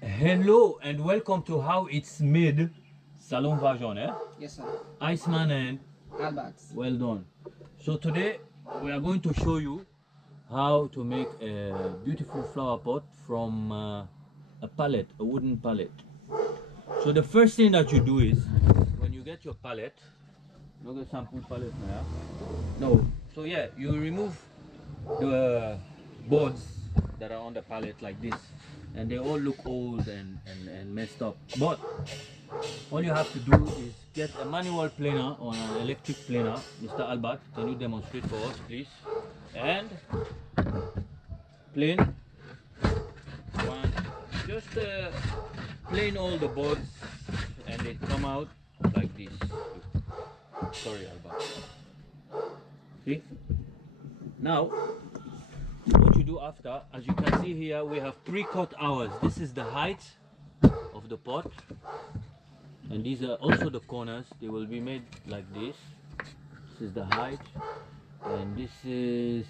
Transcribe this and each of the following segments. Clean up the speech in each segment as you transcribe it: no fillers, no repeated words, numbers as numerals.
Hello and welcome to how it's made. Salon Vajon, eh? Yes, sir. Iceman and Albert. well done. So today we are going to show you how to make a beautiful flower pot from a palette, a wooden palette. So the first thing that you do is when you get your palette, look at sample palette now. No, so yeah, you remove the boards that are on the palette like this, and they all look old and messed up. But all you have to do is get a manual planer or an electric planer. Mr. Albert, can you demonstrate for us, please? And plane one, just plane all the boards, and they come out like this. Sorry, Albert. See? Now, what you do after, as you can see here, we have pre-cut ours. This is the height of the pot, and these are also the corners. They will be made like this. This is the height, and this is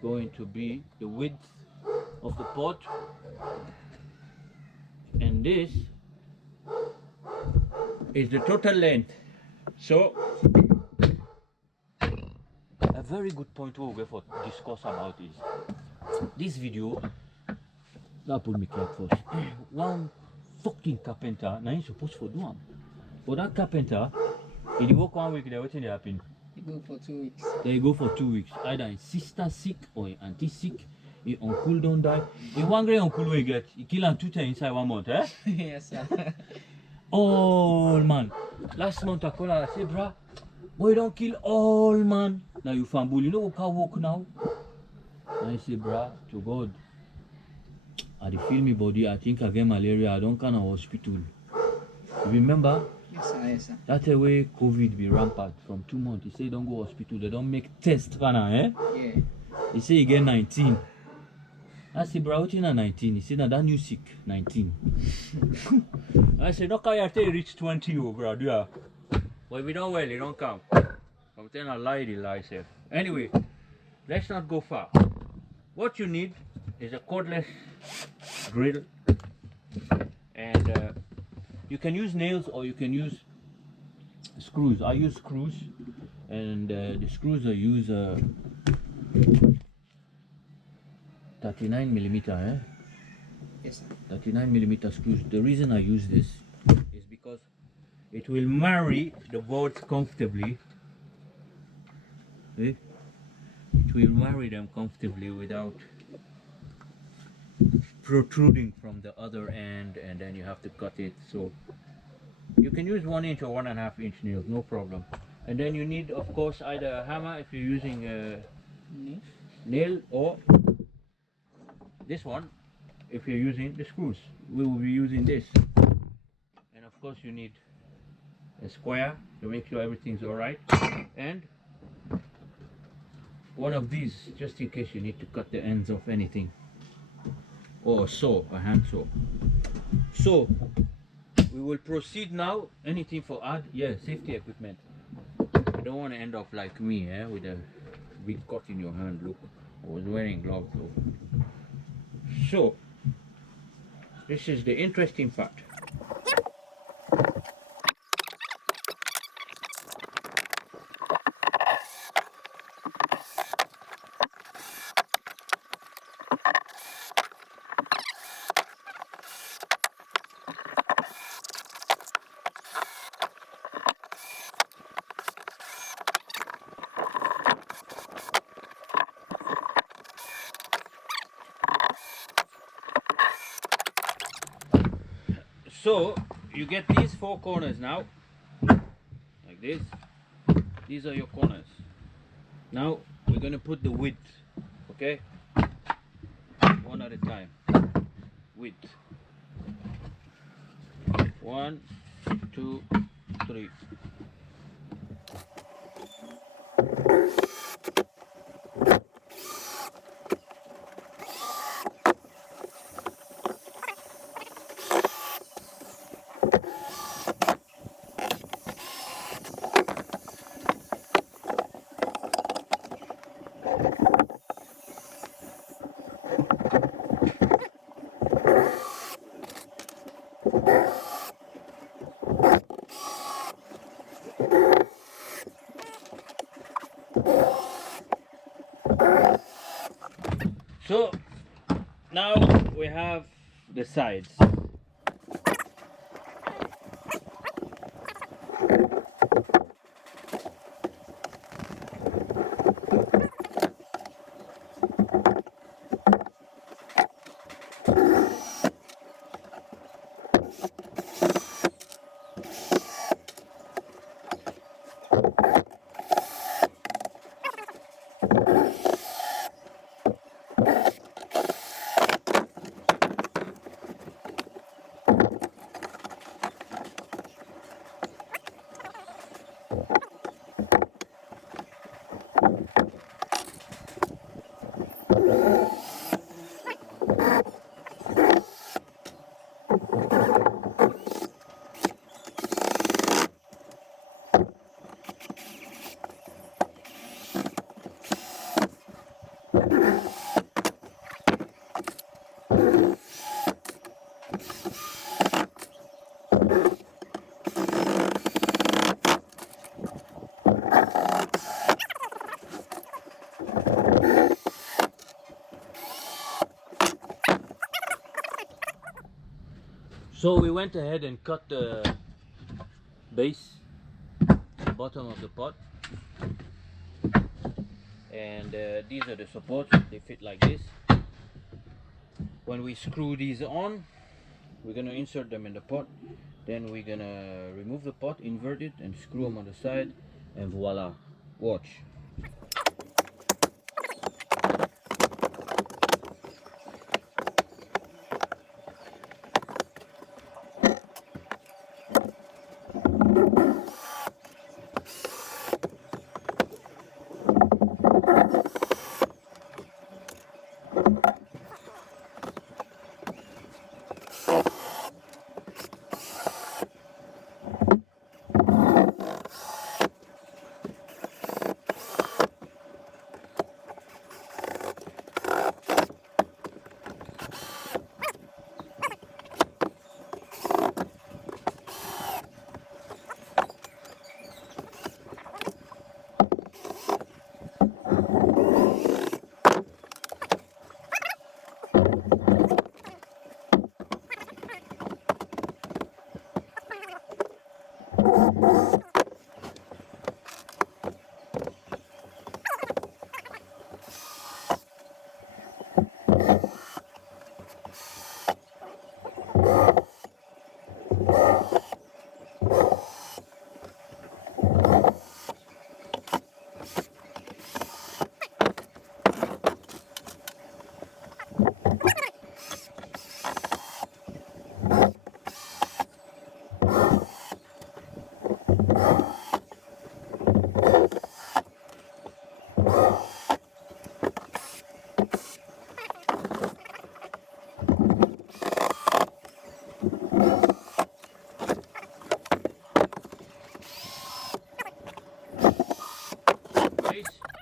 going to be the width of the pot, and this is the total length. So a very good point we'll go for discuss about is this video. That put me clear first. One fucking carpenter, now he's supposed to do one. But that carpenter, if he work 1 week, then what's happen? You go for 2 weeks. They go for 2 weeks. Either his sister sick or his auntie sick. His uncle don't die. If one great uncle we get, he kill him 2 times inside 1 month, eh? Yes, sir. All man. Last month I call her, I say, bruh, boy don't kill all man. Now you fumble, you know who can walk now? And I say, bruh, to God, I feel me body, I think I get malaria, I don't come to hospital. You remember? Yes, sir. Yes, sir. That's the way COVID be rampant from 2 months. He say don't go hospital, they don't make tests, eh? Yeah. He say he get 19. I say, bro, what you know 19? He said, that new sick, 19. I said, no, I tell you reach 20, bro, yeah. But if you don't well, you don't count. I'm telling a lie, the lie, sir. Anyway, let's not go far. What you need is a cordless drill, and you can use nails or you can use screws. I use screws, and the screws I use 39 millimeter, eh? Yes, sir. 39 millimeter screws. The reason I use this is because it will marry the boards comfortably. Eh? It will marry them comfortably without protruding from the other end, and then you have to cut it. So you can use 1 inch or 1.5 inch nails, no problem. And then you need, of course, either a hammer if you're using a nail, or this one if you're using the screws. We will be using this. And of course you need a square to make sure everything's alright, and one of these just in case you need to cut the ends of anything, or a saw, a hand saw. So we will proceed now. Anything for add? Yeah, safety equipment. You don't want to end up like me, with a big cut in your hand. Look, I was wearing gloves though. So this is the interesting part. So you get these 4 corners now, like this. These are your corners. Now we're going to put the width, okay? One at a time. Width. 1, 2, 3. So now we have the sides. So we went ahead and cut the base, the bottom of the pot, and these are the supports. They fit like this. When we screw these on, we're gonna insert them in the pot. Then we're gonna remove the pot, invert it, and screw them on the side, and voila! Watch.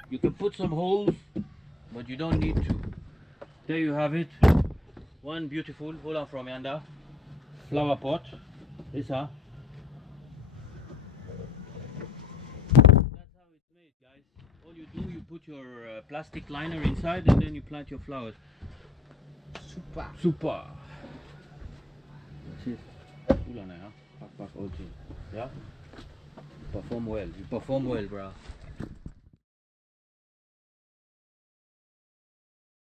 You can put some holes, but you don't need to. There you have it. One beautiful, hold on from yonder, flower pot. This That's how it's made, guys. All you do, you put your plastic liner inside and then you plant your flowers. Super. Super. That's it. Oulala, huh? Pack, all things. Yeah? You perform well, bro.